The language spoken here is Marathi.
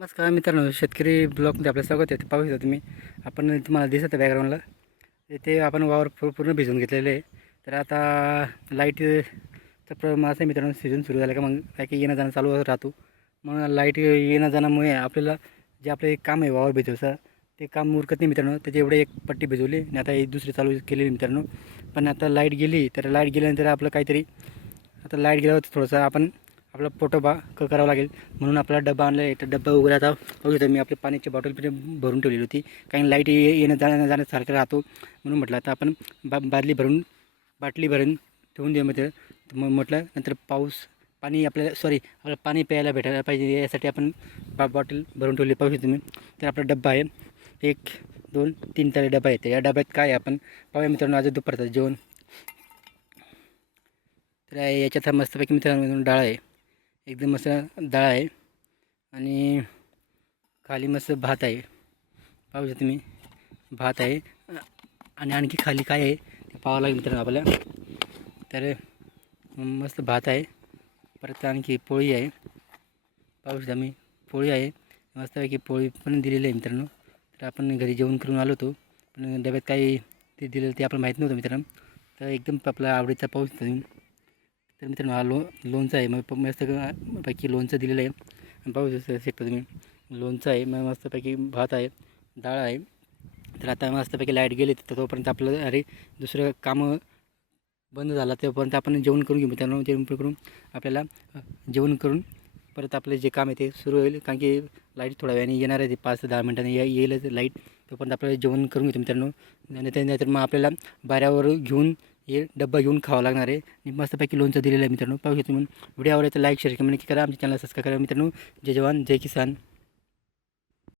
नमस्कार मित्रांनो शेतकरी ब्लॉकमध्ये आपलं स्वागत आहे. ते पाहू शकता तुम्ही. आपण तुम्हाला दिसत आहे बॅकग्राऊंडला ते आपण वावर पूर्ण भिजवून घेतलेले आहे. तर आता लाईटचं प्रमाण असं आहे मित्रांनो सीझन सुरू झालं का मग काय की येणं जाणं चालू राहतो. मग लाइट येणं जाण्यामुळे आपल्याला जे आपलं एक काम आहे वावर भिजवचं ते काम उरकत नाही मित्रांनो. त्याची एवढे एक पट्टी भिजवली आणि आता एक दुसरी चालू केलेली मित्रांनो. पण आता लाइट गेली तर लाइट गेल्यानंतर आपलं काहीतरी आता लाइट गेल्यावर थोडंसं आपण आपला पोटोबा क करावा लागेल. म्हणून आपला डबा आणला आहे तर डब्बा वगैरे आता. बघितलं मी आपली पाण्याची बॉटल पण भरून ठेवलेली होती. कारण लाइट येणं जाणं जाण्यासारखं राहतो. म्हणून म्हटलं आता आपण बा बादली भरून बाटली भरून ठेवून देऊ म्हणजे मग म्हटलं नंतर पाऊस पाणी आपल्याला सॉरी आपल्याला पाणी प्यायला भेटायला पाहिजे. यासाठी आपण बा बॉटल भरून ठेवली. पाहू तुम्ही. तर आपला डब्बा आहे. एक दोन तीन तारे डबा येते या डब्यात काय आहे आपण पाहूया मित्रांनो. आज दुपारचा जेवण. तर याच्यात मस्तपैकी मित्रांनो डाळ आहे. एकदम मस्त डाळ आहे आणि खाली मस्त भात आहे. पाहू शकता तुम्ही भात आहे. आणि आणखी खाली काय आहे ते पाहावं लागेल मित्रांनो आपल्याला. तर मस्त भात आहे. परत आणखी पोळी आहे. पाहू शकता मी पोळी आहे. मस्तपैकी पोळी पण दिलेली आहे मित्रांनो. तर आपण घरी जेवण करून आलो होतो. पण डब्यात काही ते दिलेलं ते आपल्याला माहीत नव्हतं मित्रांनो. तर एकदम आपला आवडीचा पाऊस शकता तुम्ही तर मित्रांनो हा लो लोणचं आहे. मग मस्तपैकी मस्त पैकी लोणचं दिलेलं आहे. आणि पाहू शकता तुम्ही. लोणचं आहे मग मस्तपैकी भात आहे डाळ आहे. तर आता मस्तपैकी लाइट गेली तर तोपर्यंत आपलं अरे दुसरं कामं बंद झाला तोपर्यंत आपण जेवण करून घेऊ मित्रांनो जेवण करून आपल्याला जेवण करून परत आपलं जे काम आहे ते सुरू होईल. कारण की लाइट थोड्या वेळाने येणार आहे ते पाच ते दहा मिनटांनी येईलच लाइट. तोपर्यंत आपल्याला जेवण करून घेतो मित्रांनो. आणि त्या नाहीतर मग आपल्याला बाऱ्यावर घेऊन हे डब्बा घेऊन खावा लागणार आहे. आणि मस्तपैकी लोणचं दिलेलं आहे मित्रांनो. पाहू शकतो म्हणून व्हिडिओ आवडायचं तर लाईक शेअर कमेंट करा. आमच्या चॅनल सबस्क्राईब करा मित्रांनो. जय जवान जय किसान.